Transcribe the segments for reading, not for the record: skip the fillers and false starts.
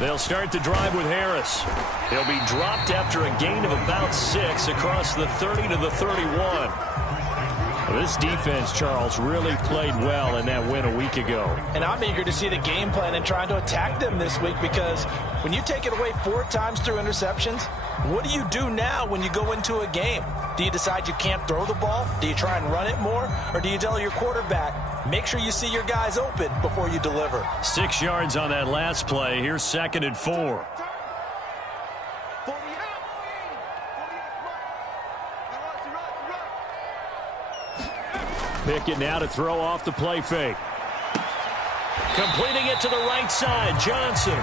They'll start the drive with Harris. He'll be dropped after a gain of about 6 across the 30 to the 31. Well, this defense, Charles, really played well in that win a week ago. And I'm eager to see the game plan and trying to attack them this week, because when you take it away 4 times through interceptions, what do you do now when you go into a game? Do you decide you can't throw the ball? Do you try and run it more? Or do you tell your quarterback, make sure you see your guys open before you deliver? 6 yards on that last play. Here's 2nd and 4. Pickett now to throw off the play fake. Completing it to the right side, Johnson.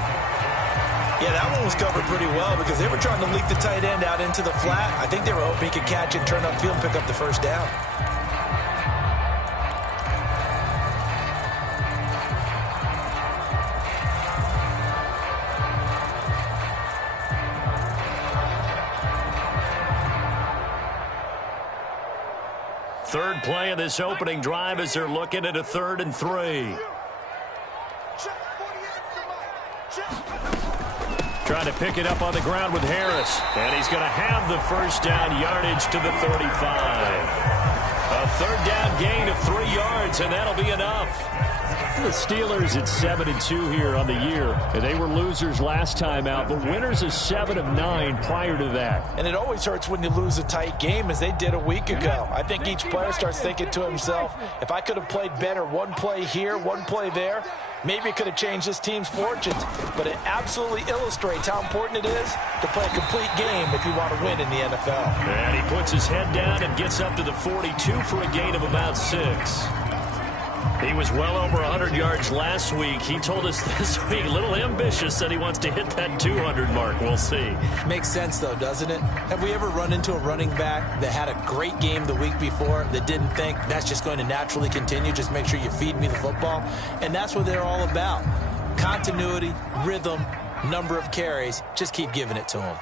Yeah, that one was covered pretty well because they were trying to leak the tight end out into the flat. I think they were hoping he could catch it, turn upfield, and pick up the first down. Third play of this opening drive as they're looking at a 3rd and 3. Trying to pick it up on the ground with Harris. And he's going to have the first down, yardage to the 35. A 3rd down gain of 3 yards, and that'll be enough. The Steelers at 7-2 here on the year. They were losers last time out, but winners of 7 of 9 prior to that. And it always hurts when you lose a tight game, as they did a week ago. I think each player starts thinking to himself, if I could have played better one play here, one play there, maybe it could have changed this team's fortunes. But it absolutely illustrates how important it is to play a complete game if you want to win in the NFL. And he puts his head down and gets up to the 42 for a gain of about 6. He was well over 100 yards last week. He told us this week, a little ambitious, that he wants to hit that 200 mark. We'll see. Makes sense, though, doesn't it? Have we ever run into a running back that had a great game the week before that didn't think that's just going to naturally continue? Just make sure you feed me the football. And that's what they're all about. Continuity, rhythm, number of carries. Just keep giving it to him.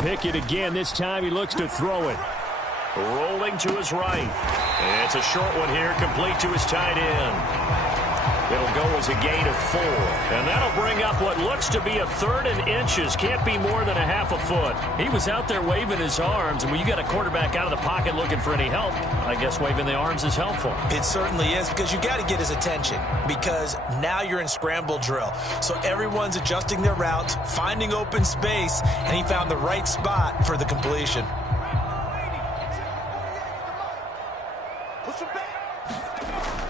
Pickett again. This time he looks to throw it. Rolling to his right. It's a short one here, complete to his tight end. It'll go as a gain of 4. And that'll bring up what looks to be a 3rd and inches. Can't be more than a half a foot. He was out there waving his arms, and when you got a quarterback out of the pocket looking for any help, I guess waving the arms is helpful. It certainly is, because you got to get his attention, because now you're in scramble drill. So everyone's adjusting their routes, finding open space, and he found the right spot for the completion.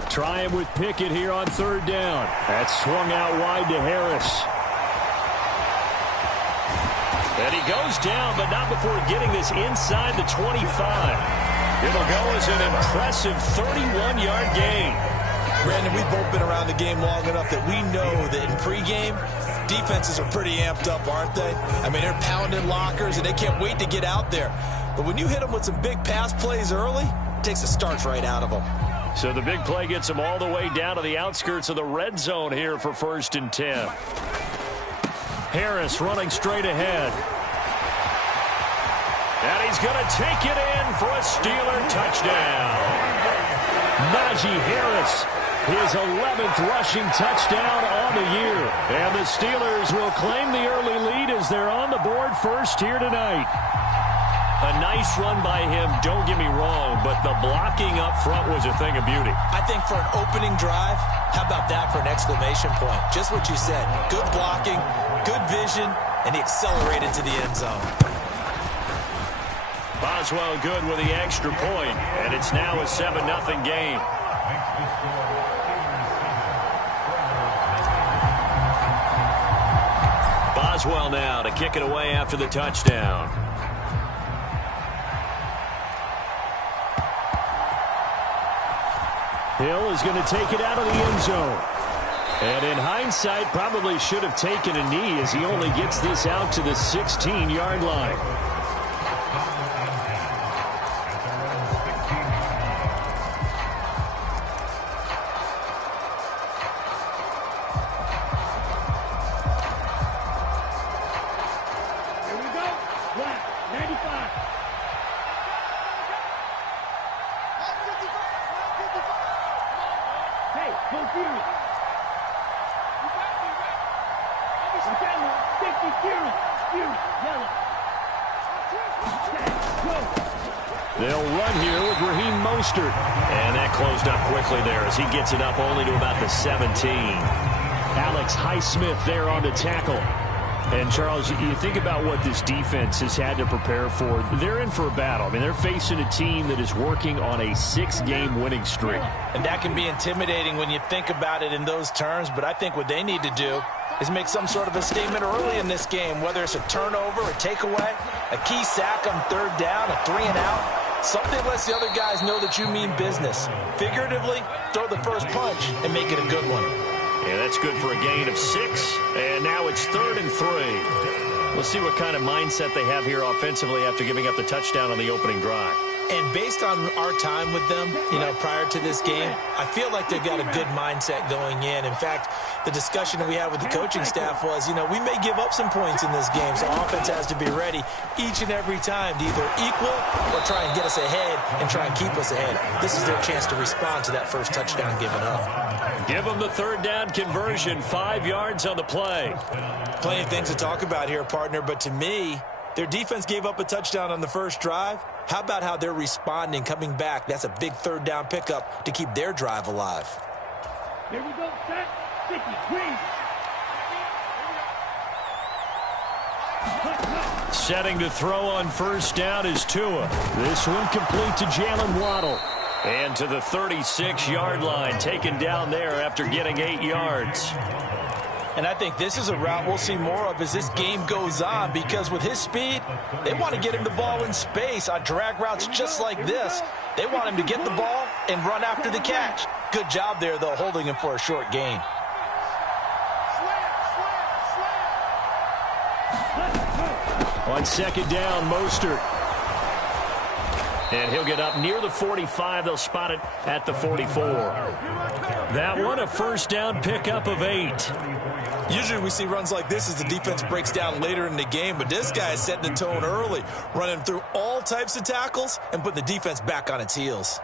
Try him with Pickett here on 3rd down. That's swung out wide to Harris. And he goes down, but not before getting this inside the 25. It'll go as an impressive 31-yard gain. Brandon, we've both been around the game long enough that we know that in pregame, defenses are pretty amped up, aren't they? I mean, they're pounding lockers, and they can't wait to get out there. But when you hit them with some big pass plays early, it takes the starch right out of them. So the big play gets him all the way down to the outskirts of the red zone here for 1st and 10. Harris running straight ahead. And he's going to take it in for a Steeler touchdown. Najee Harris, his 11th rushing touchdown on the year. And the Steelers will claim the early lead as they're on the board first here tonight. A nice run by him, don't get me wrong, but the blocking up front was a thing of beauty. I think for an opening drive, how about that for an exclamation point? Just what you said. Good blocking, good vision, and he accelerated to the end zone. Boswell good with the extra point, and it's now a 7-0 game. Boswell now to kick it away after the touchdown. Hill is going to take it out of the end zone. And in hindsight, probably should have taken a knee as he only gets this out to the 16-yard line. Here we go. Black, 95. Hey, confused. They'll run here with Raheem Mostert. And that closed up quickly there as he gets it up only to about the 17. Alex Highsmith there on the tackle. And, Charles, you think about what this defense has had to prepare for. They're in for a battle. I mean, they're facing a team that is working on a 6-game winning streak. And that can be intimidating when you think about it in those terms, but I think what they need to do is make some sort of a statement early in this game, whether it's a turnover, a takeaway, a key sack on third down, a 3-and-out. Something lets the other guys know that you mean business. Figuratively, throw the first punch and make it a good one. Yeah, that's good for a gain of 6. And now it's 3rd and 3. We'll see what kind of mindset they have here offensively after giving up the touchdown on the opening drive. And based on our time with them, prior to this game, I feel like they've got a good mindset going in. In fact, the discussion that we had with the coaching staff was, we may give up some points in this game, so offense has to be ready each and every time to either equal or try and get us ahead and try and keep us ahead. This is their chance to respond to that first touchdown given up. Give them the 3rd down conversion, 5 yards on the play. Plenty of things to talk about here, partner, but to me, their defense gave up a touchdown on the first drive. How about how they're responding, coming back? That's a big 3rd down pickup to keep their drive alive. Here we go, set, 50, green. Setting to throw on 1st down is Tua. This one complete to Jalen Waddle. And to the 36-yard line, taken down there after getting 8 yards. And I think this is a route we'll see more of as this game goes on, because with his speed, they want to get him the ball in space on drag routes just like this. They want him to get the ball and run after the catch. Good job there, though, holding him for a short gain. On 2nd down, Mostert. And he'll get up near the 45. They'll spot it at the 44. That one, a 1st down pickup of 8. Usually we see runs like this as the defense breaks down later in the game, but this guy is setting the tone early, running through all types of tackles and putting the defense back on its heels.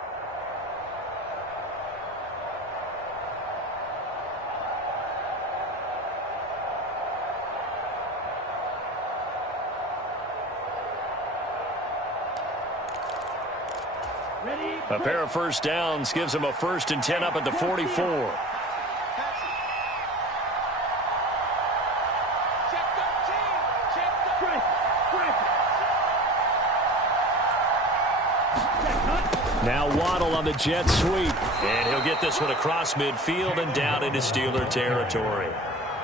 A pair of 1st downs gives them a 1st and 10 up at the 44. Now Waddle on the jet sweep. And he'll get this one across midfield and down into Steeler territory.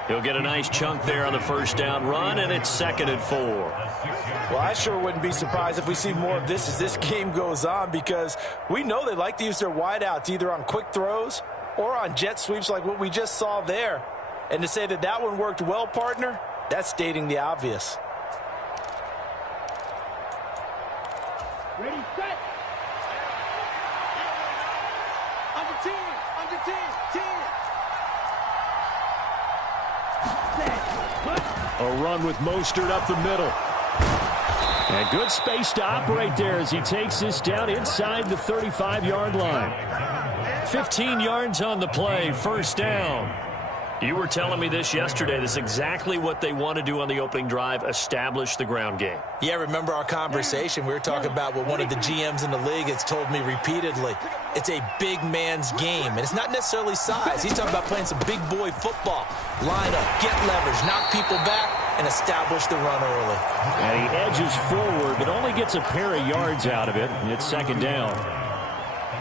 He'll get a nice chunk there on the 1st down run, and it's 2nd and 4. Well, I sure wouldn't be surprised if we see more of this as this game goes on, because we know they like to use their wideouts either on quick throws or on jet sweeps like what we just saw there. And to say that that one worked well, partner, that's stating the obvious. Ready, set. Under 10, under 10, 10. A run with Mostert up the middle. And good space to operate there as he takes this down inside the 35-yard line. 15 yards on the play, 1st down. You were telling me this yesterday. This is exactly what they want to do on the opening drive, establish the ground game. Yeah, remember our conversation. We were talking about what one of the GMs in the league has told me repeatedly. It's a big man's game, and it's not necessarily size. He's talking about playing some big boy football. Line up, get leverage, knock people back, and establish the run early. And he edges forward, but only gets a pair of yards out of it, and it's 2nd down.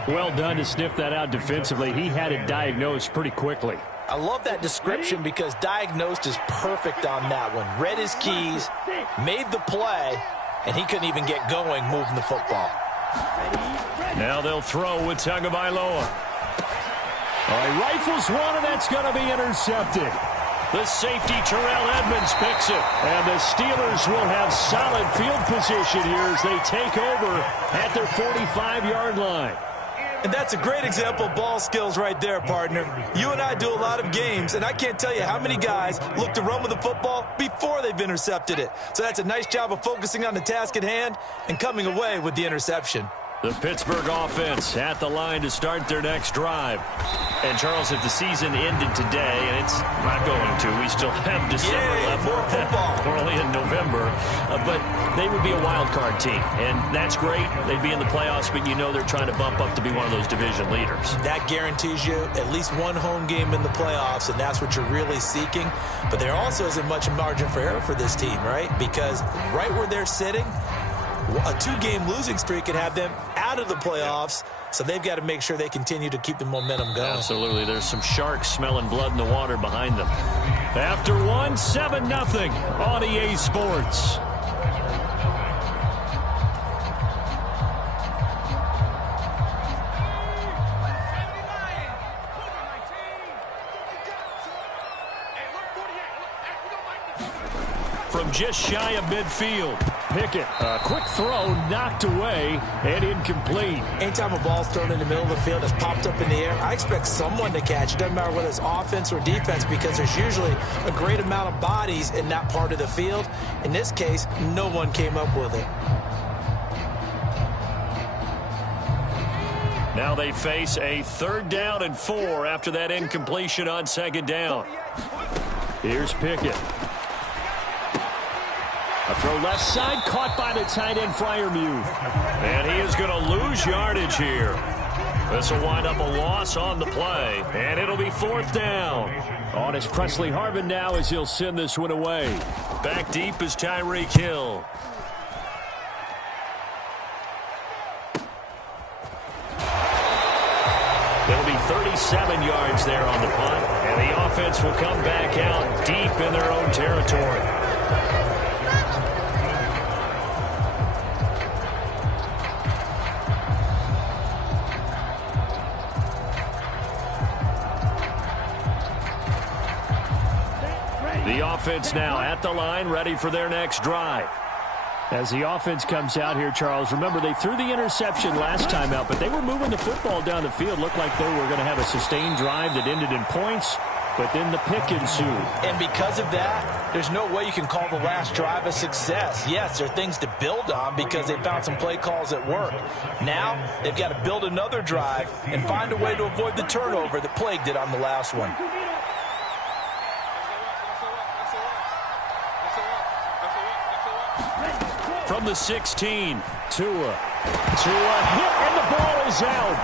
Well done to sniff that out defensively. He had it diagnosed pretty quickly. I love that description because diagnosed is perfect on that one. Read his keys, made the play, and he couldn't even get going moving the football. Now they'll throw with Tagovailoa. He rifles one, and that's going to be intercepted. The safety, Terrell Edmonds, picks it. And the Steelers will have solid field position here as they take over at their 45-yard line. And that's a great example of ball skills right there, partner. You and I do a lot of games, and I can't tell you how many guys look to run with the football before they've intercepted it. So that's a nice job of focusing on the task at hand and coming away with the interception. The Pittsburgh offense at the line to start their next drive. And, Charles, if the season ended today, and it's not going to. We still have December left. More football. We're only in November. But they would be a wild card team, and that's great. They'd be in the playoffs, but you know they're trying to bump up to be one of those division leaders. That guarantees you at least one home game in the playoffs, and that's what you're really seeking. But there also isn't much margin for error for this team, right? Because right where they're sitting, a 2-game losing streak could have them out of the playoffs, so they've got to make sure they continue to keep the momentum going. Absolutely. There's some sharks smelling blood in the water behind them. After one, 7-0 on EA Sports. From just shy of midfield, Pickett, a quick throw, knocked away, and incomplete. Anytime a ball's thrown in the middle of the field that's popped up in the air, I expect someone to catch it. Doesn't matter whether it's offense or defense, because there's usually a great amount of bodies in that part of the field. In this case, no one came up with it. Now they face a 3rd down and 4 after that incompletion on 2nd down. Here's Pickett. A throw left side, caught by the tight end, Freiermuth. And he is going to lose yardage here. This will wind up a loss on the play, and it'll be 4th down. On is Presley Harvin now as he'll send this one away. Back deep is Tyreek Hill. It'll be 37 yards there on the punt, and the offense will come back out deep in their own territory. The offense now at the line, ready for their next drive. As the offense comes out here, Charles, remember they threw the interception last time out, but they were moving the football down the field. Looked like they were going to have a sustained drive that ended in points, but then the pick ensued. And because of that, there's no way you can call the last drive a success. Yes, there are things to build on because they found some play calls that work. Now they've got to build another drive and find a way to avoid the turnover that plagued it on the last one. From the 16, Tua hit, and the ball is out.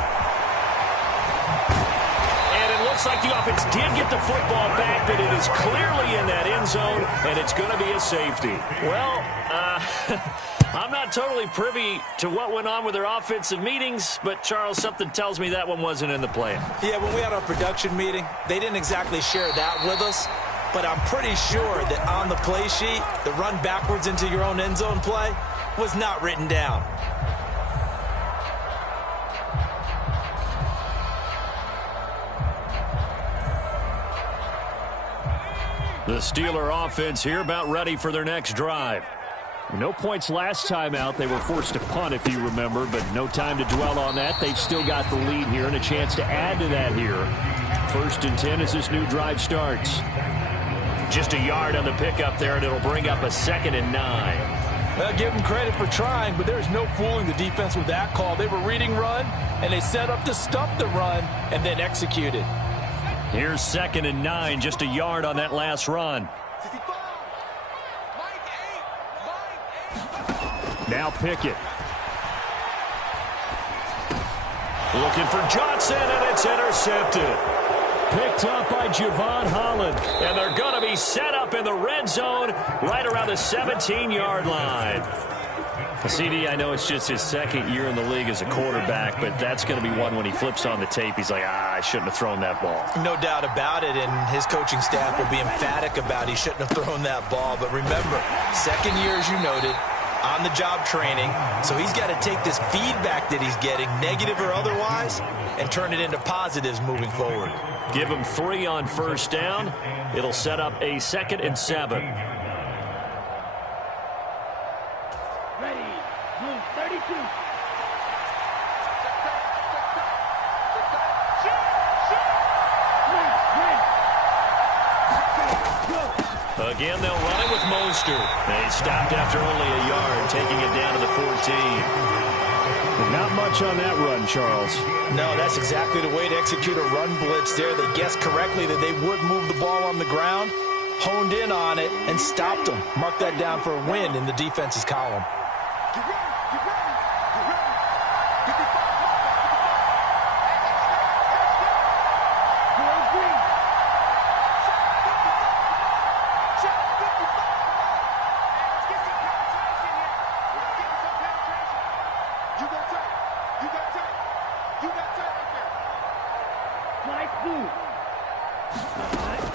And it looks like the offense did get the football back, but it is clearly in that end zone, and it's going to be a safety. Well, I'm not totally privy to what went on with their offensive meetings, but, Charles, something tells me that one wasn't in the plan. Yeah, when we had our production meeting, they didn't exactly share that with us. But I'm pretty sure that on the play sheet, the run backwards into your own end zone play was not written down. The Steeler offense here about ready for their next drive. No points last time out. They were forced to punt, if you remember, but no time to dwell on that. They've still got the lead here and a chance to add to that here. 1st and 10 as this new drive starts. Just a yard on the pickup there, and it'll bring up a 2nd and 9. Well, give them credit for trying, but there's no fooling the defense with that call. They were reading run, and they set up to stop the run and then executed. Here's 2nd and 9, just a yard on that last run. Now Pickett. Looking for Johnson, and it's intercepted. Picked up by Javon Holland. And they're going to be set up in the red zone right around the 17-yard line. CD, I know it's just his 2nd year in the league as a quarterback, but that's going to be one when he flips on the tape. He's like, I shouldn't have thrown that ball. No doubt about it, and his coaching staff will be emphatic about he shouldn't have thrown that ball. But remember, 2nd year, as you noted, on-the-job training, so he's got to take this feedback that he's getting, negative or otherwise, and turn it into positives moving forward. Give him 3 on 1st down. It'll set up a 2nd and 7. Ready. Move 32. Again, they'll run it with Mostert. They stopped after only a yard, taking it down to the 14. Not much on that run, Charles. No, that's exactly the way to execute a run blitz there. They guessed correctly that they would move the ball on the ground, honed in on it, and stopped them. Mark that down for a win in the defense's column.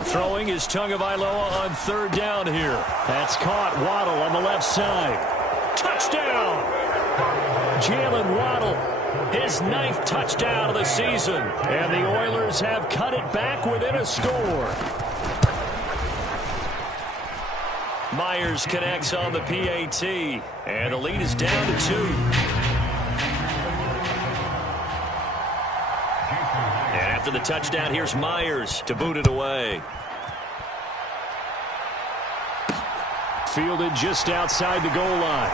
Throwing is Tagovailoa on third down here. That's caught. Waddle on the left side. Touchdown! Jalen Waddle, his 9th touchdown of the season. And the Oilers have cut it back within a score. Myers connects on the PAT. And the lead is down to 2. And after the touchdown, here's Myers to boot it away. Fielded just outside the goal line.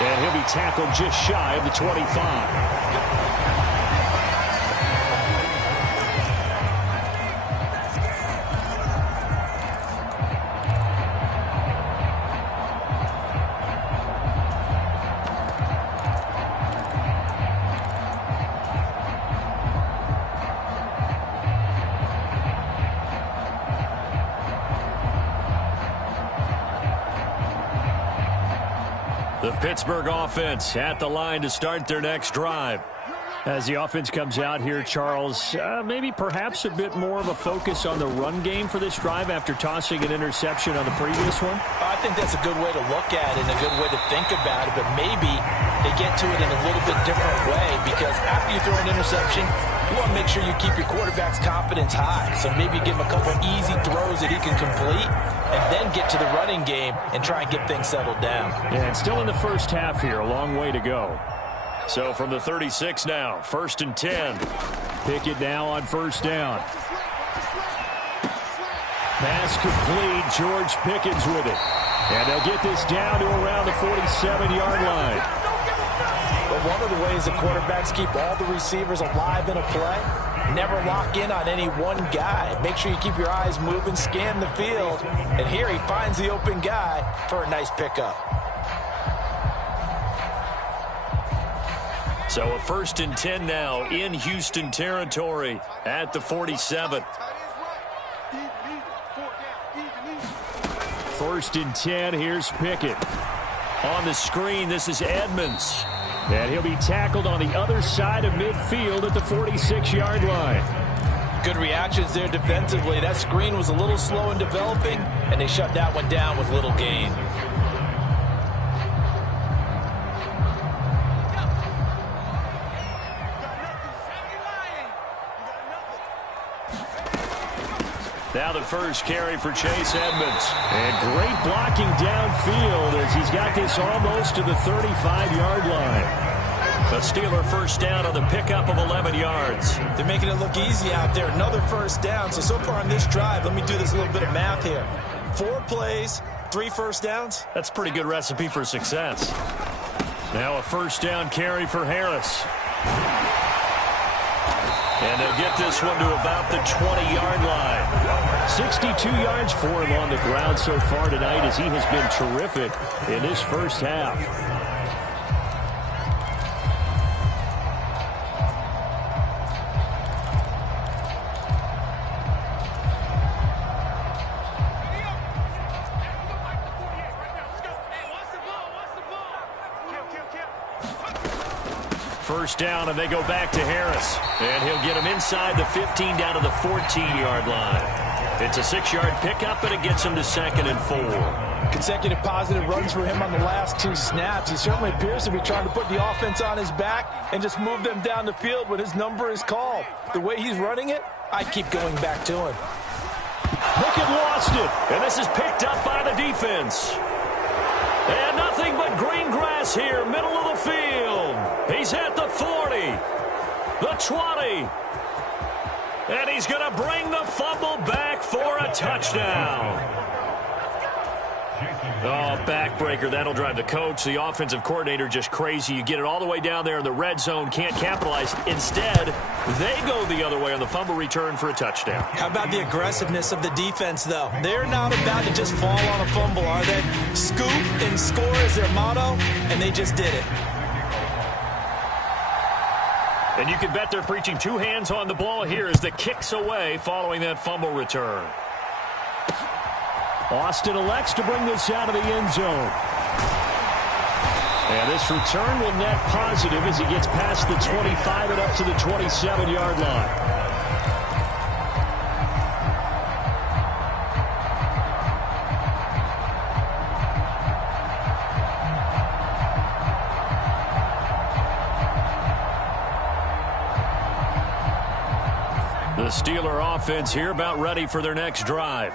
And he'll be tackled just shy of the 25. The Pittsburgh offense at the line to start their next drive. As the offense comes out here, Charles, maybe perhaps a bit more of a focus on the run game for this drive after tossing an interception on the previous one? I think that's a good way to look at it and a good way to think about it, but maybe they get to it in a little bit different way because after you throw an interception, you want to make sure you keep your quarterback's confidence high. So maybe give him a couple easy throws that he can complete and then get to the running game and try and get things settled down. Yeah, it's still in the first half here. A long way to go. So from the 36 now, 1st and 10. Pickett now on first down. Pass complete. George Pickens with it. And they'll get this down to around the 47-yard line. But one of the ways the quarterbacks keep all the receivers alive in a play, never lock in on any one guy. Make sure you keep your eyes moving, scan the field. And here he finds the open guy for a nice pickup. So a 1st and 10 now in Houston territory at the 47. 1st and 10, here's Pickett. On the screen, this is Edmonds. And he'll be tackled on the other side of midfield at the 46-yard line. Good reactions there defensively. That screen was a little slow in developing, and they shut that one down with little gain. Now the first carry for Chase Edmonds. And great blocking downfield as he's got this almost to the 35-yard line. A Steeler first down on the pickup of 11 yards. They're making it look easy out there. Another first down. So far on this drive, let me do this little bit of math here. 4 plays, 3 first downs. That's a pretty good recipe for success. Now a first down carry for Harris. And they'll get this one to about the 20-yard line. 62 yards for him on the ground so far tonight as he has been terrific in this first half. First down, and they go back to Harris. And he'll get him inside the 15 down to the 14-yard line. It's a 6-yard pickup, and it gets him to 2nd and 4. Consecutive positive runs for him on the last 2 snaps. He certainly appears to be trying to put the offense on his back and just move them down the field when his number is called. The way he's running it, I keep going back to him. Pickett lost it, and this is picked up by the defense. And nothing but green grass here, middle of the field. He's at the 40, the 20, and he's going to bring the fumble back for a touchdown. Oh, backbreaker. That'll drive the coach, the offensive coordinator, just crazy. You get it all the way down there in the red zone, can't capitalize. Instead, they go the other way on the fumble return for a touchdown. How about the aggressiveness of the defense, though? They're not about to just fall on a fumble, are they? Scoop and score is their motto, and they just did it. And you can bet they're preaching two hands on the ball here as the kick's away following that fumble return. Austin elects to bring this out of the end zone. And this return will net positive as he gets past the 25 and up to the 27-yard line. The Steeler offense here about ready for their next drive.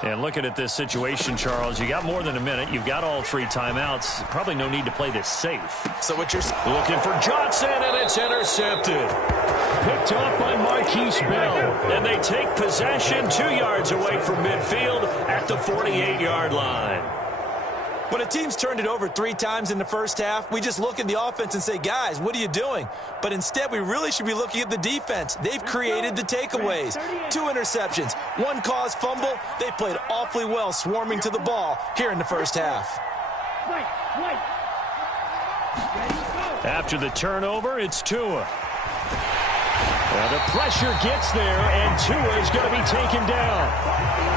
And looking at this situation, Charles, you got more than a minute. You've got all three timeouts. Probably no need to play this safe. So what you're looking for Johnson, and it's intercepted. Picked off by Marquise Bell. And they take possession 2 yards away from midfield at the 48-yard line. When a team's turned it over 3 times in the first half, we just look at the offense and say, guys, what are you doing? But instead, we really should be looking at the defense. They've created the takeaways. 2 interceptions, 1 caused fumble. They played awfully well swarming to the ball here in the first half. After the turnover, it's Tua. Well, the pressure gets there, and Tua is going to be taken down.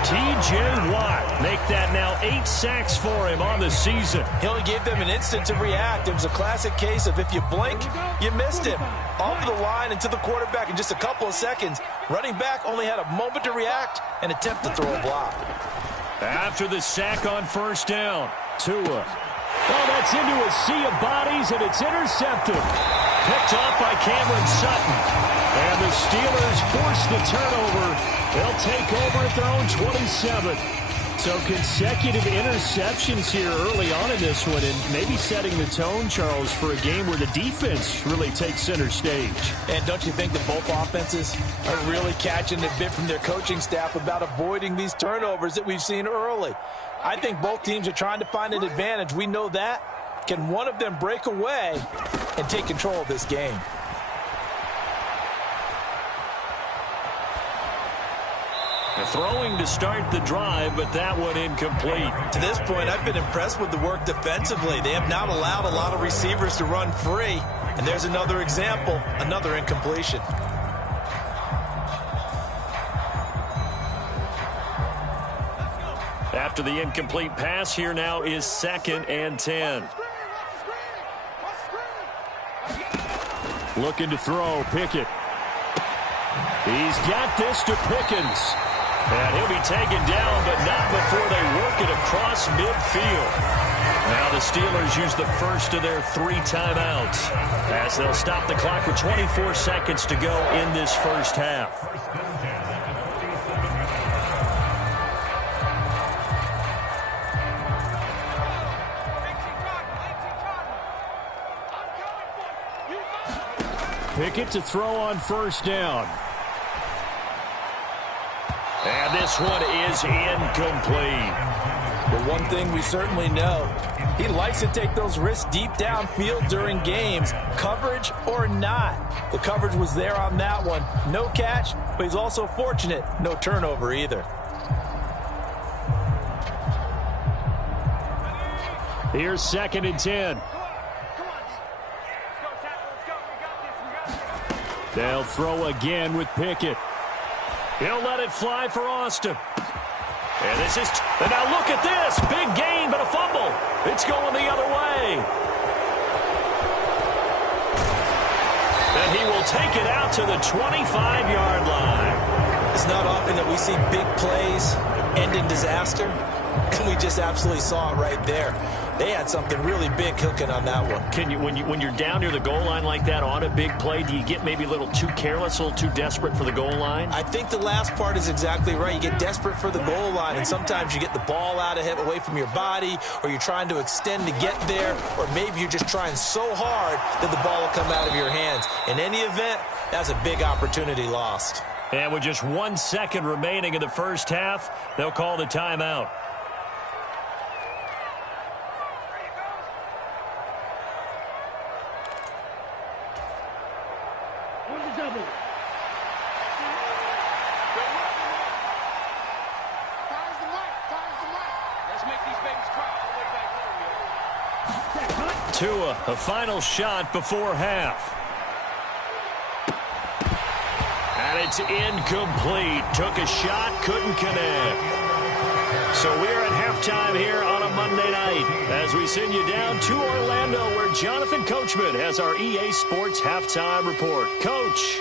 T.J. Watt make that now 8 sacks for him on the season. He only gave them an instant to react. It was a classic case of if you blink, you missed him. Off the line and to the quarterback in just a couple of seconds. Running back only had a moment to react and attempt to throw a block. After the sack on first down, Tua. Oh, that's into a sea of bodies, and it's intercepted. Picked off by Cameron Sutton. And the Steelers force the turnover. They'll take over at their own 27. So consecutive interceptions here early on in this one, and maybe setting the tone, Charles, for a game where the defense really takes center stage. And don't you think that both offenses are really catching a bit from their coaching staff about avoiding these turnovers that we've seen early? I think both teams are trying to find an advantage. We know that. Can one of them break away and take control of this game? Throwing to start the drive, but that one incomplete. To this point, I've been impressed with the work defensively. They have not allowed a lot of receivers to run free. And there's another example, another incompletion. After the incomplete pass, here now is 2nd and 10. Looking to throw, Pickett. He's got this to Pickens. And he'll be taken down, but not before they work it across midfield. Now the Steelers use the first of their 3 timeouts as they'll stop the clock with 24 seconds to go in this first half. Pickett to throw on first down. And this one is incomplete. But one thing we certainly know, he likes to take those risks deep downfield during games, coverage or not. The coverage was there on that one. No catch, but he's also fortunate. No turnover either. Here's 2nd and 10. They'll throw again with Pickett. He'll let it fly for Austin. And now look at this. Big gain, but a fumble. It's going the other way. And he will take it out to the 25-yard line. It's not often that we see big plays end in disaster. And we just absolutely saw it right there. They had something really big cooking on that one. Can you, when you're down near the goal line like that on a big play, do you get maybe a little too careless, a little too desperate for the goal line? I think the last part is exactly right. You get desperate for the goal line, and sometimes you get the ball out of it away from your body, or you're trying to extend to get there, or maybe you're just trying so hard that the ball will come out of your hands. In any event, that's a big opportunity lost. And with just 1 second remaining in the first half, they'll call the timeout. Tua, a final shot before half. And it's incomplete. Took a shot, couldn't connect. So we're at halftime here on a Monday night as we send you down to Orlando where Jonathan Coachman has our EA Sports Halftime Report. Coach.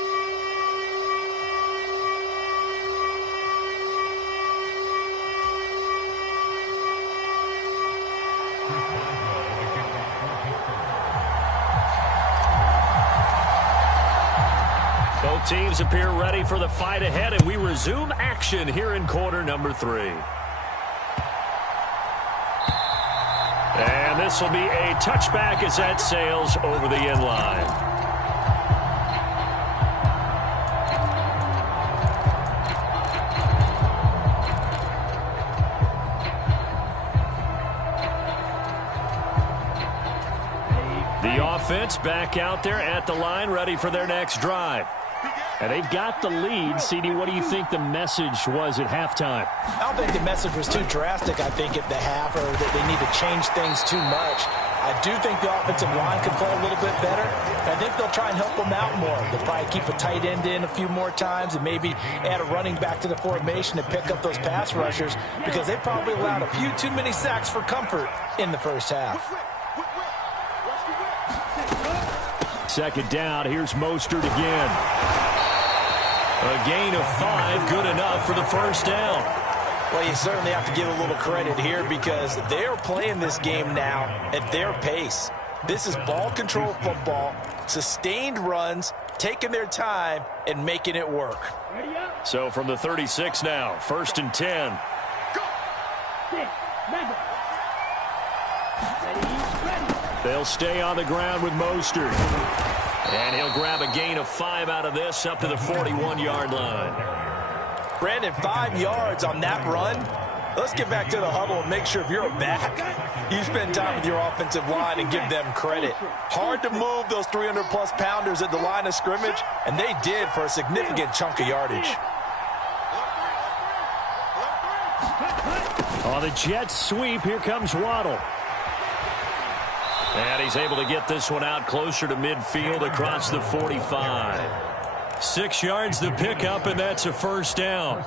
Both teams appear ready for the fight ahead, and we resume action here in quarter number 3. And this will be a touchback as that sails over the end line. The offense back out there at the line, ready for their next drive. And they've got the lead. CD, what do you think the message was at halftime? I don't think the message was too drastic, I think, at the half, or that they need to change things too much. I do think the offensive line could play a little bit better. I think they'll try and help them out more. They'll probably keep a tight end in a few more times and maybe add a running back to the formation to pick up those pass rushers because they probably allowed a few too many sacks for comfort in the first half. Second down, here's Mostert again. A gain of 5, good enough for the first down. Well, you certainly have to give a little credit here because they're playing this game now at their pace. This is ball control football, sustained runs, taking their time, and making it work. So from the 36 now, 1st and 10. Go. 6, 7. Ready. They'll stay on the ground with Mostert. And he'll grab a gain of 5 out of this up to the 41-yard line. Brandon, 5 yards on that run. Let's get back to the huddle and make sure if you're a back, you spend time with your offensive line and give them credit. Hard to move those 300-plus pounders at the line of scrimmage, and they did for a significant chunk of yardage. On the Jets sweep, here comes Waddle. And he's able to get this one out closer to midfield across the 45. 6 yards the pickup, and that's a first down.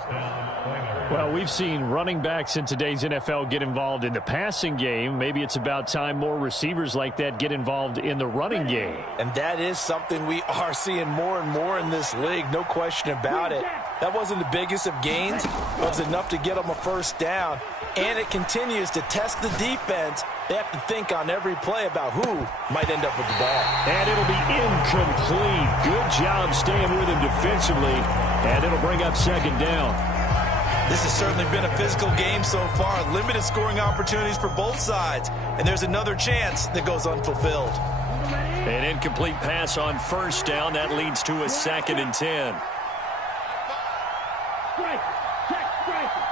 Well, we've seen running backs in today's NFL get involved in the passing game. Maybe it's about time more receivers like that get involved in the running game. And that is something we are seeing more and more in this league, no question about it. That wasn't the biggest of gains, but it's enough to get them a first down. And it continues to test the defense. They have to think on every play about who might end up with the ball. And it'll be incomplete. Good job staying with him defensively. And it'll bring up second down. This has certainly been a physical game so far. Limited scoring opportunities for both sides. And there's another chance that goes unfulfilled. An incomplete pass on first down. That leads to a 2nd and 10. Striker. Check striker.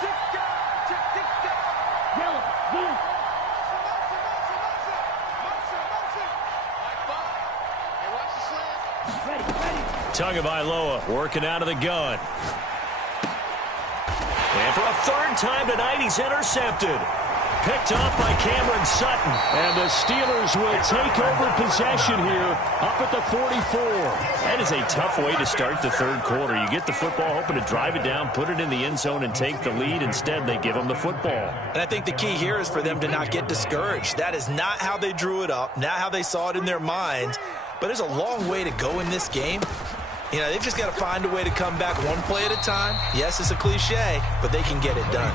6 guard. Check 6 guard. Yellow. Blue. Ready. Tagovailoa working out of the gun. And for a 3rd time tonight, he's intercepted. Picked off by Cameron Sutton. And the Steelers will take over possession here up at the 44. That is a tough way to start the 3rd quarter. You get the football, hoping to drive it down, put it in the end zone, and take the lead. Instead, they give them the football. And I think the key here is for them to not get discouraged. That is not how they drew it up, not how they saw it in their minds. But there's a long way to go in this game. You know, they've just got to find a way to come back one play at a time. Yes, it's a cliche, but they can get it done.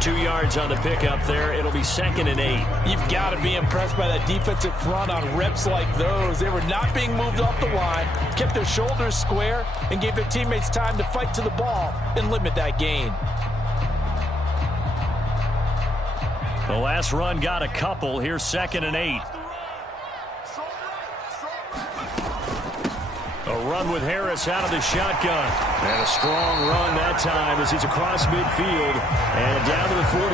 2 yards on the pickup there. It'll be 2nd and 8. You've got to be impressed by that defensive front on reps like those. They were not being moved off the line, kept their shoulders square, and gave their teammates time to fight to the ball and limit that gain. The last run got a couple. Here's 2nd and 8. A run with Harris out of the shotgun. And a strong run that time as he's across midfield and down to the 43.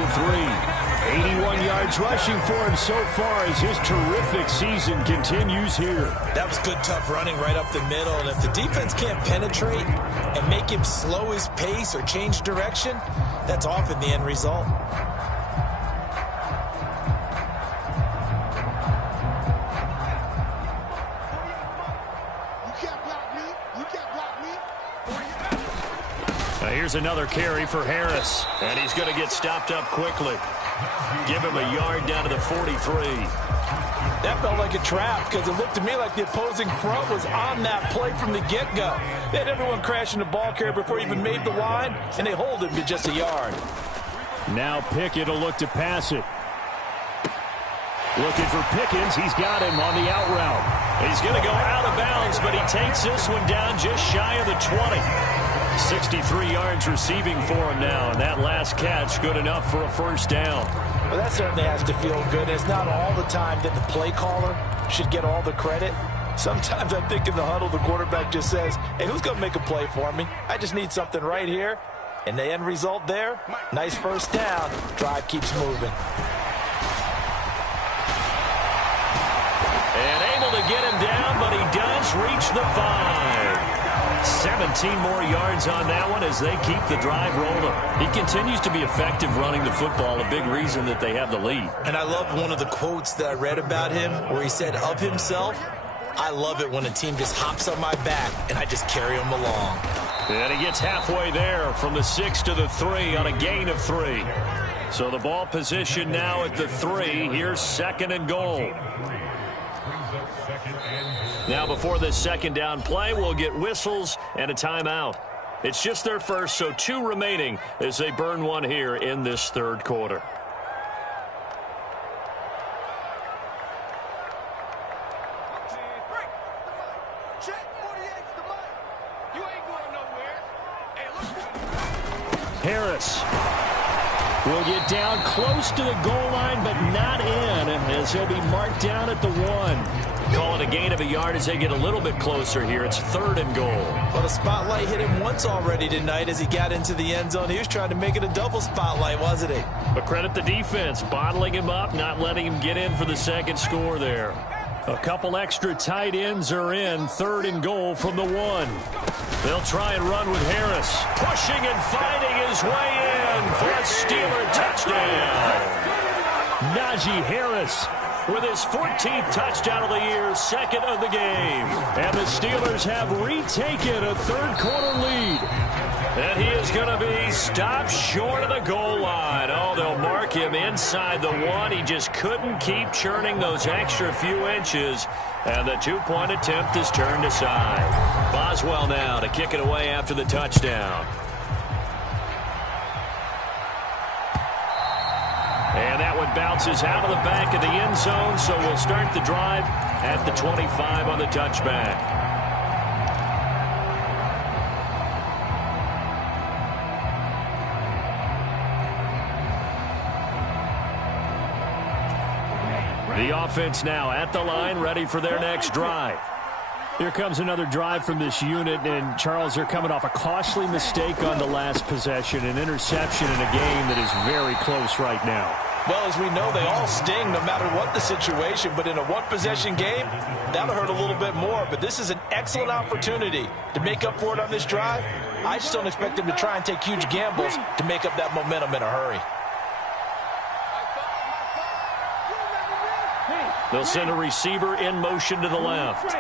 81 yards rushing for him so far as his terrific season continues here. That was good, tough running right up the middle. And if the defense can't penetrate and make him slow his pace or change direction, that's often the end result. Here's another carry for Harris. And he's going to get stopped up quickly. Give him a yard down to the 43. That felt like a trap because it looked to me like the opposing front was on that play from the get-go. They had everyone crashing the ball carrier before he even made the line, and they hold him to just a yard. Now Pickett will look to pass it. Looking for Pickens. He's got him on the out route. He's going to go out of bounds, but he takes this one down just shy of the 20. 63 yards receiving for him now, and that last catch good enough for a first down. Well, that certainly has to feel good. It's not all the time that the play caller should get all the credit. Sometimes I think in the huddle, the quarterback just says, hey, who's going to make a play for me? I just need something right here. And the end result there, nice first down. Drive keeps moving. And able to get him down, but he does reach the 5. 17 more yards on that one as they keep the drive rolling. He continues to be effective running the football, a big reason that they have the lead. And I love one of the quotes that I read about him where he said of himself, I love it when a team just hops on my back and I just carry them along. And he gets halfway there from the 6 to the 3 on a gain of 3. So the ball position now at the 3. Here's 2nd and goal. Now before this second down play, we'll get whistles and a timeout. It's just their first, so 2 remaining as they burn one here in this third quarter. Harris will get down close to the goal line, but not in, as he'll be marked down at the 1. Call it a gain of a yard as they get a little bit closer here. It's 3rd and goal. Well, the spotlight hit him once already tonight as he got into the end zone. He was trying to make it a double spotlight, wasn't he? But credit the defense, bottling him up, not letting him get in for the second score there. A couple extra tight ends are in. 3rd and goal from the 1. They'll try and run with Harris. Pushing and fighting his way in for a Steeler touchdown. Najee Harris with his 14th touchdown of the year, 2nd of the game. And the Steelers have retaken a third quarter lead. And he is going to be stopped short of the goal line. Oh, they'll mark him inside the 1. He just couldn't keep churning those extra few inches. And the 2-point attempt is turned aside. Boswell now to kick it away after the touchdown. And that one bounces out of the back of the end zone, so we'll start the drive at the 25 on the touchback. The offense now at the line, ready for their next drive. Here comes another drive from this unit, and Charles, they're coming off a costly mistake on the last possession, an interception in a game that is very close right now. Well, as we know, they all sting no matter what the situation, but in a one-possession game, that'll hurt a little bit more. But this is an excellent opportunity to make up for it on this drive. I just don't expect them to try and take huge gambles to make up that momentum in a hurry. They'll send a receiver in motion to the left.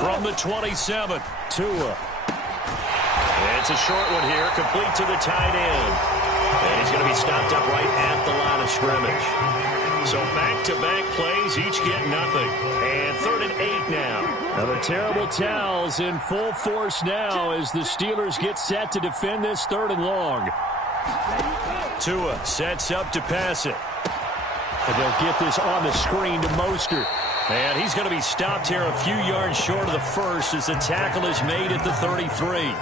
From the 27, Tua. It's a short one here, complete to the tight end. And he's going to be stopped up right at the line of scrimmage. So back-to-back plays, each get nothing. And 3rd and 8 now. Now the terrible towels in full force now as the Steelers get set to defend this 3rd and long. Tua sets up to pass it. And they'll get this on the screen to Mostert. And he's going to be stopped here a few yards short of the first as the tackle is made at the 33.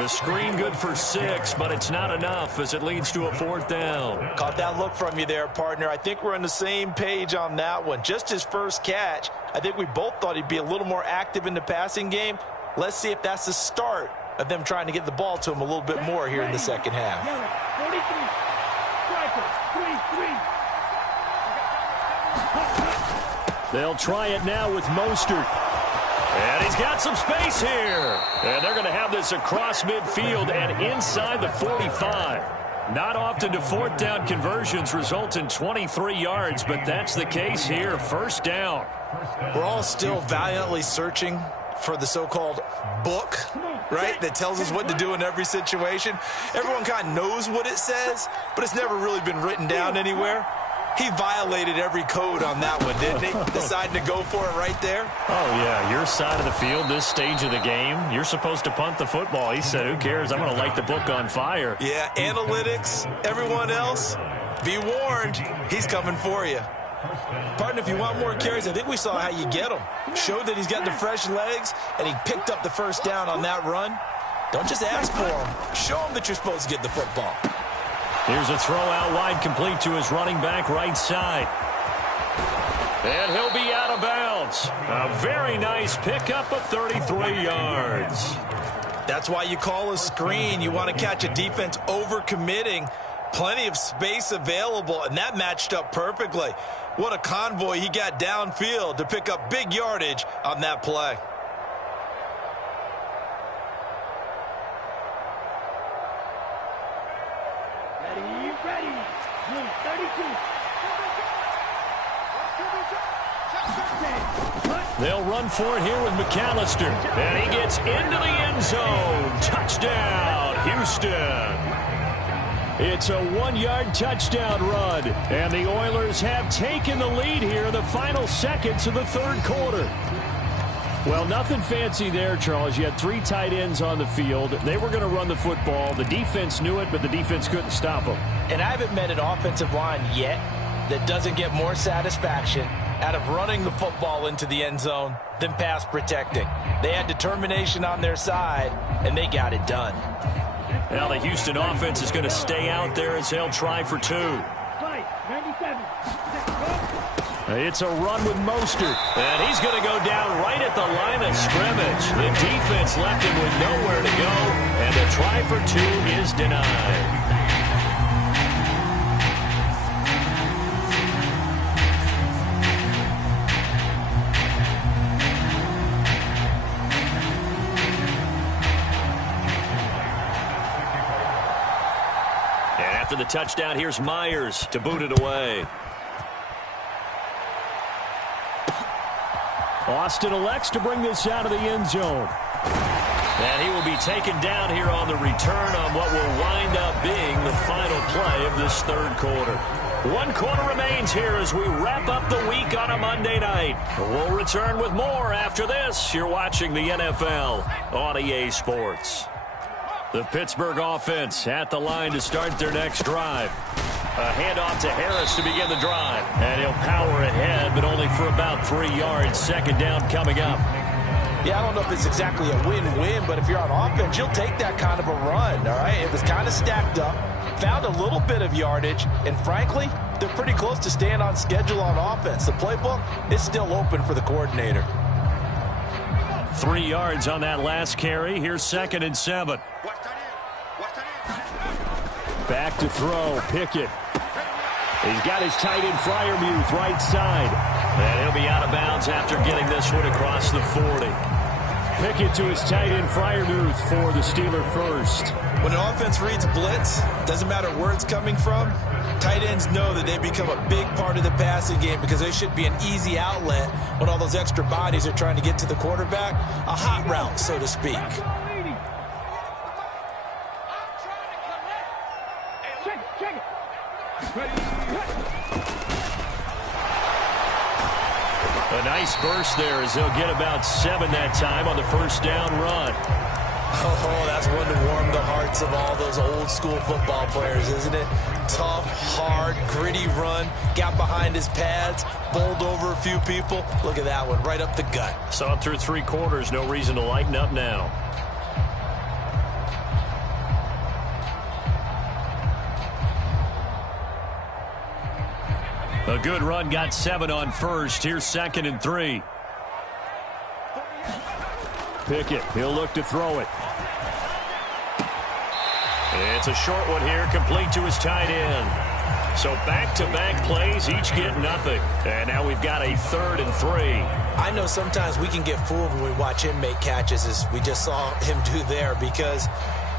The screen good for 6, but it's not enough as it leads to a 4th down. Caught that look from you there, partner. I think we're on the same page on that one. Just his first catch. I think we both thought he'd be a little more active in the passing game. Let's see if that's the start of them trying to get the ball to him a little bit more here in the second half. 43. Striker, 3-3. They'll try it now with Mostert. And he's got some space here. And they're going to have this across midfield and inside the 45. Not often do fourth down conversions result in 23 yards, but that's the case here. First down. We're all still valiantly searching for the so-called book, right, that tells us what to do in every situation. Everyone kind of knows what it says, but it's never really been written down anywhere. He violated every code on that one, didn't he? Deciding to go for it right there. Oh, yeah, your side of the field, this stage of the game, you're supposed to punt the football. He said, who cares? I'm going to light the book on fire. Yeah, analytics, everyone else, be warned, he's coming for you. Partner, if you want more carries, I think we saw how you get him. Showed that he's got the fresh legs, and he picked up the first down on that run. Don't just ask for him. Show him that you're supposed to get the football. Here's a throw out wide, complete to his running back right side. And he'll be out of bounds. A very nice pickup of 33 yards. That's why you call a screen. You want to catch a defense overcommitting. Plenty of space available, and that matched up perfectly. What a convoy he got downfield to pick up big yardage on that play. Ready. 32. They'll run for it here with McAllister. And he gets into the end zone. Touchdown, Houston. It's a 1-yard touchdown run. And the Oilers have taken the lead here in the final seconds of the third quarter. Well, nothing fancy there, Charles. You had 3 tight ends on the field. They were going to run the football. The defense knew it, but the defense couldn't stop them. And I haven't met an offensive line yet that doesn't get more satisfaction out of running the football into the end zone than pass protecting. They had determination on their side, and they got it done. Now the Houston offense is going to stay out there as they'll try for 2. 97. It's a run with Mostert. And he's going to go down right at the line of scrimmage. The defense left him with nowhere to go. And the try for 2 is denied. And after the touchdown, here's Myers to boot it away. Austin elects to bring this out of the end zone. And he will be taken down here on the return on what will wind up being the final play of this third quarter. 1 quarter remains here as we wrap up the week on a Monday night. We'll return with more after this. You're watching the NFL on EA Sports. The Pittsburgh offense at the line to start their next drive. A handoff to Harris to begin the drive. And he'll power ahead, but only for about 3 yards. Second down coming up. Yeah, I don't know if it's exactly a win-win, but if you're on offense, you'll take that kind of a run, all right? It was kind of stacked up, found a little bit of yardage, and frankly, they're pretty close to staying on schedule on offense. The playbook is still open for the coordinator. 3 yards on that last carry. Here's 2nd and 7. Back to throw, Pickett. He's got his tight end Freiermuth right side. And he'll be out of bounds after getting this one across the 40. Pickett to his tight end Freiermuth for the Steeler first. When an offense reads blitz, doesn't matter where it's coming from, tight ends know that they become a big part of the passing game because they should be an easy outlet when all those extra bodies are trying to get to the quarterback. A hot route, so to speak. Check it. A nice burst there as they'll get about 7 that time on the first down run. Oh, that's one to warm the hearts of all those old school football players, isn't it? Tough, hard, gritty run. Got behind his pads, bowled over a few people. Look at that one, right up the gut. Saw it through 3 quarters. No reason to lighten up now. A good run, got 7 on first. Here's 2nd and 3. Pickett. He'll look to throw it. It's a short one here, complete to his tight end. So back-to-back plays, each get nothing. And now we've got a 3rd and 3. I know sometimes we can get fooled when we watch him make catches, as we just saw him do there, because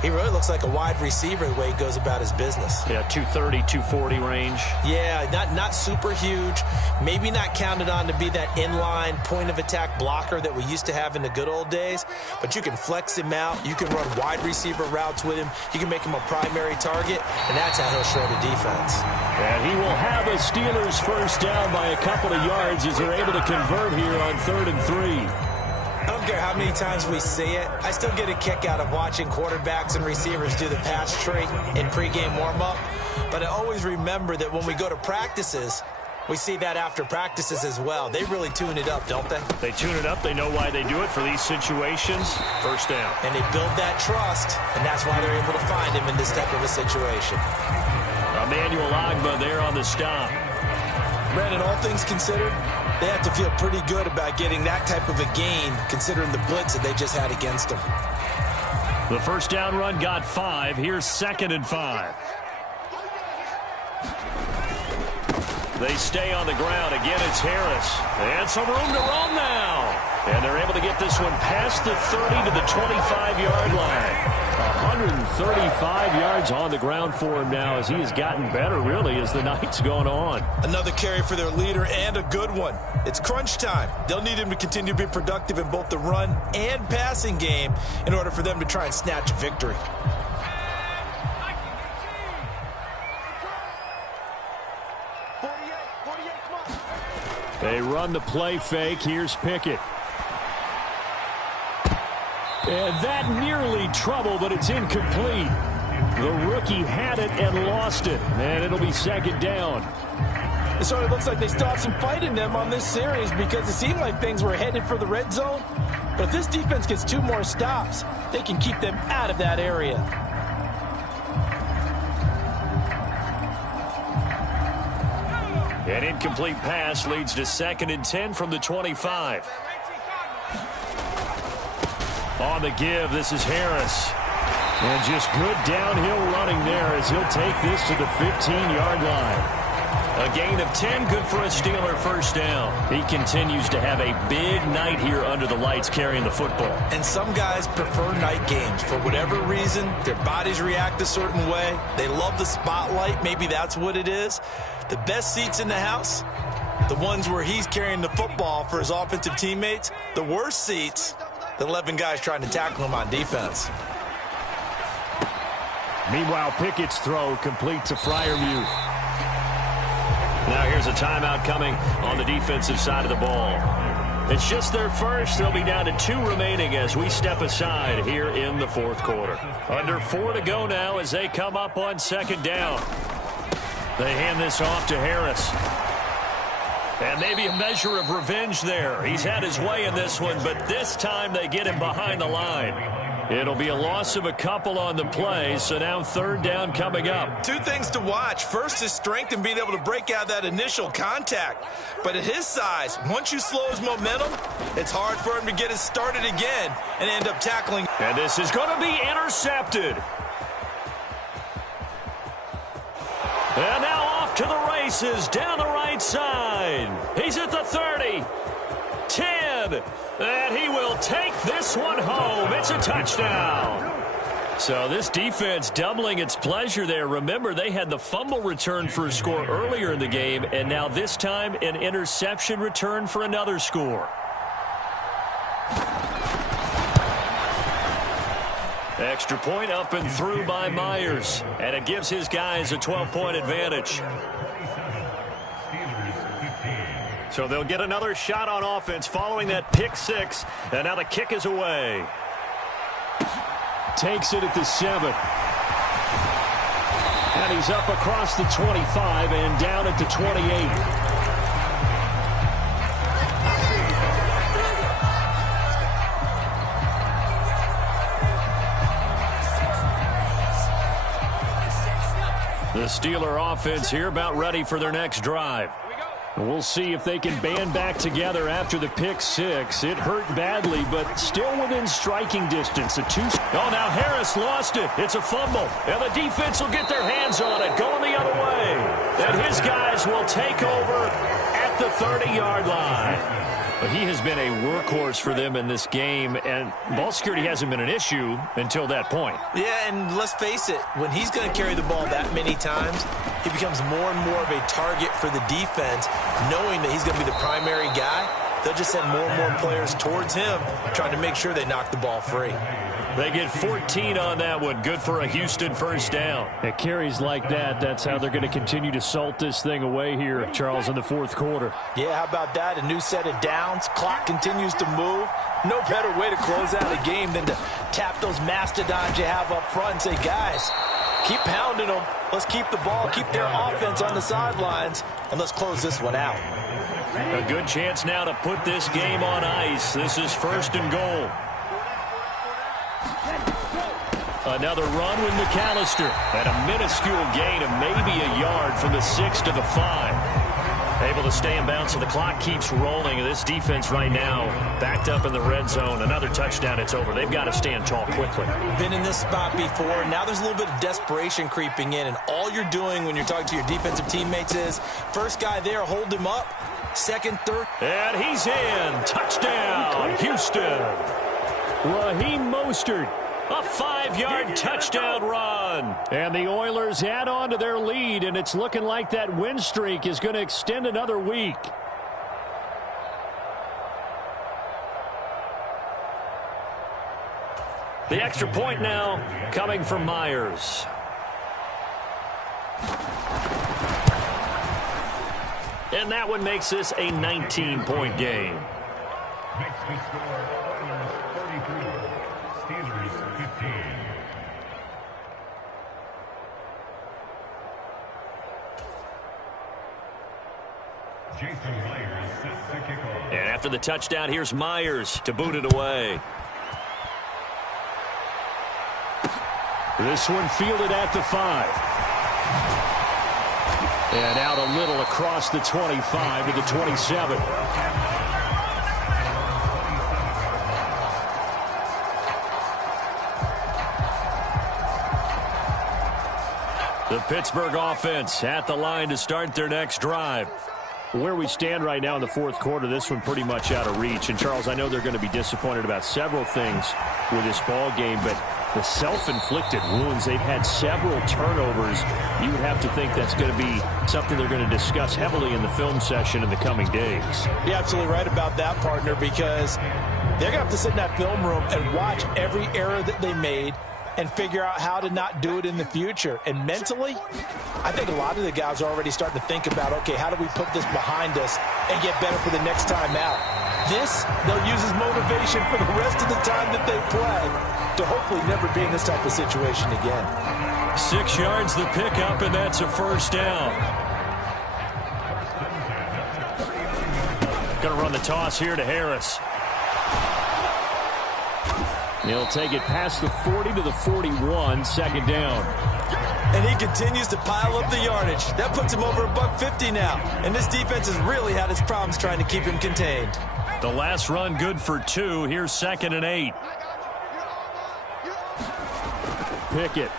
he really looks like a wide receiver the way he goes about his business. Yeah, 230, 240 range. Yeah, not super huge. Maybe not counted on to be that inline point-of-attack blocker that we used to have in the good old days. But you can flex him out. You can run wide receiver routes with him. You can make him a primary target, and that's how he'll shred a defense. And he will have a Steelers first down by a couple of yards as they're able to convert here on 3rd and 3. I don't care how many times we see it. I still get a kick out of watching quarterbacks and receivers do the pass tree in pregame warm-up. But I always remember that when we go to practices, we see that after practices as well. They really tune it up, don't they? They tune it up. They know why they do it for these situations. First down. And they build that trust, and that's why they're able to find him in this type of a situation. Emmanuel Ogbah there on the stop. Brandon, all things considered, they have to feel pretty good about getting that type of a gain, considering the blitz that they just had against them. The first down run got 5. Here's 2nd and 5. They stay on the ground. Again, it's Harris. And some room to roam now. And they're able to get this one past the 30 to the 25-yard line. 135 yards on the ground for him now as he has gotten better, really, as the night's going on. Another carry for their leader, and a good one. It's crunch time. They'll need him to continue to be productive in both the run and passing game in order for them to try and snatch a victory. They run the play fake. Here's Pickett. And that nearly trouble, but it's incomplete. The rookie had it and lost it. And it'll be 2nd down. It sort of looks like they still have some fight in them on this series, because it seemed like things were headed for the red zone. But if this defense gets 2 more stops, they can keep them out of that area. An incomplete pass leads to 2nd and 10 from the 25. On the give, this is Harris. And just good downhill running there as he'll take this to the 15-yard line. A gain of 10, good for a Steeler first down. He continues to have a big night here under the lights carrying the football. And some guys prefer night games. For whatever reason, their bodies react a certain way. They love the spotlight. Maybe that's what it is. The best seats in the house, the ones where he's carrying the football for his offensive teammates. The worst seats, the 11 guys trying to tackle him on defense. Meanwhile, Pickett's throw complete to Freiermuth. Now here's a timeout coming on the defensive side of the ball. It's just their first. They'll be down to 2 remaining as we step aside here in the 4th quarter. Under 4 to go now as they come up on 2nd down. They hand this off to Harris. And maybe a measure of revenge there. He's had his way in this one, but this time they get him behind the line. It'll be a loss of a couple on the play, so now 3rd down coming up. 2 things to watch. First, his strength and being able to break out that initial contact. But at his size, once you slow his momentum, it's hard for him to get it started again and end up tackling. And this is going to be intercepted. And now off to the races down the right side. He's at the 30. 10. And he will take this one home. It's a touchdown. So this defense doubling its pleasure there. Remember, they had the fumble return for a score earlier in the game, and now this time an interception return for another score. Extra point up and through by Myers, and it gives his guys a 12-point advantage. So they'll get another shot on offense following that pick 6, and now the kick is away. Takes it at the 7. And he's up across the 25 and down at the 28. The Steeler offense here about ready for their next drive. We'll see if they can band back together after the pick six. It hurt badly, but still within striking distance. Oh, now Harris lost it. It's a fumble. And the defense will get their hands on it, going the other way. And his guys will take over at the 30-yard line. But he has been a workhorse for them in this game, and ball security hasn't been an issue until that point. Yeah, and let's face it, when he's going to carry the ball that many times, he becomes more and more of a target for the defense, knowing that he's going to be the primary guy. They'll just send more and more players towards him, trying to make sure they knock the ball free. They get 14 on that one. Good for a Houston first down. It carries like that. That's how they're going to continue to salt this thing away here, Charles, in the fourth quarter. Yeah, how about that? A new set of downs. Clock continues to move. No better way to close out a game than to tap those mastodons you have up front and say, guys, keep pounding them. Let's keep the ball, keep their offense on the sidelines, and let's close this one out. A good chance now to put this game on ice. This is first and goal. Another run with McAllister. And a minuscule gain of maybe a yard from the 6 to the 5. Able to stay in bounds, so the clock keeps rolling. This defense right now backed up in the red zone. Another touchdown, it's over. They've got to stand tall quickly. Been in this spot before. Now there's a little bit of desperation creeping in, and all you're doing when you're talking to your defensive teammates is, first guy there, hold him up. Second, third. And he's in. Touchdown, Houston. Raheem Mostert. A 5-yard touchdown run. And the Oilers add on to their lead, and it's looking like that win streak is going to extend another week. The extra point now coming from Myers. And that one makes this a 19-point game. Makes the score Oilers 33, Steelers 15. Jason Myers sets the kickoff. And after the touchdown, here's Myers to boot it away. This one fielded at the 5. And out a little across the 25 to the 27. The Pittsburgh offense at the line to start their next drive. Where we stand right now in the fourth quarter, this one pretty much out of reach. And, Charles, I know they're going to be disappointed about several things with this ball game, but the self-inflicted wounds, they've had several turnovers. You would have to think that's going to be something they're going to discuss heavily in the film session in the coming days. You're absolutely right about that, partner, because they're going to have to sit in that film room and watch every error that they made and figure out how to not do it in the future. And mentally, I think a lot of the guys are already starting to think about, okay, how do we put this behind us and get better for the next time out? This, they'll use as motivation for the rest of the time that they play to hopefully never be in this type of situation again. 6 yards the pickup, and that's a first down. Going to run the toss here to Harris. He'll take it past the 40 to the 41, second down. And he continues to pile up the yardage. That puts him over $150 now. And this defense has really had its problems trying to keep him contained. The last run good for 2. Here's 2nd and 8. Pickett.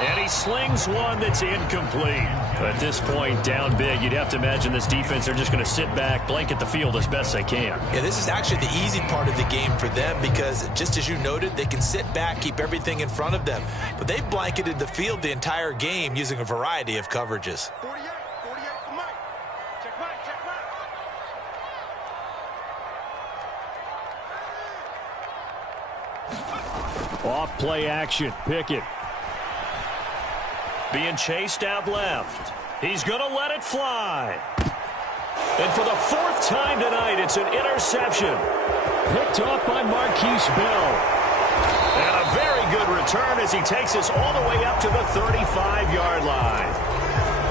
And he slings one that's incomplete. At this point, down big, you'd have to imagine this defense, they're just going to sit back, blanket the field as best they can. Yeah, this is actually the easy part of the game for them because, just as you noted, they can sit back, keep everything in front of them. But they've blanketed the field the entire game using a variety of coverages. 48 for Mike. Check Mike, check Mike. Off play action, Pickett. Being chased out left. He's going to let it fly. And for the 4th time tonight, it's an interception. Picked off by Marquise Bell. And a very good return as he takes us all the way up to the 35-yard line.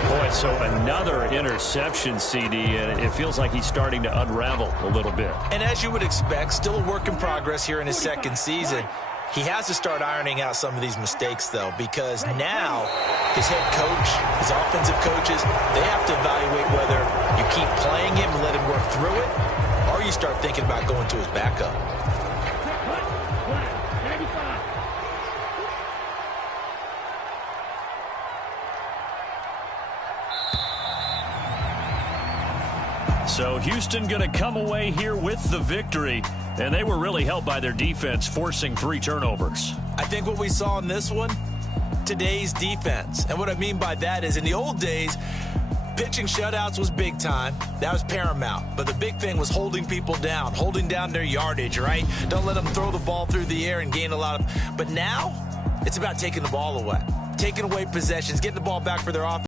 Boy, so another interception, CD, and it feels like he's starting to unravel a little bit. And as you would expect, still a work in progress here in his second season. He has to start ironing out some of these mistakes, though, because now his head coach, his offensive coaches, they have to evaluate whether you keep playing him and let him work through it, or you start thinking about going to his backup. So Houston going to come away here with the victory, and they were really helped by their defense, forcing 3 turnovers. I think what we saw in this one, today's defense. And what I mean by that is in the old days, pitching shutouts was big time. That was paramount. But the big thing was holding people down, holding down their yardage, right? Don't let them throw the ball through the air and gain a lot of. But now it's about taking the ball away, taking away possessions, getting the ball back for their offense.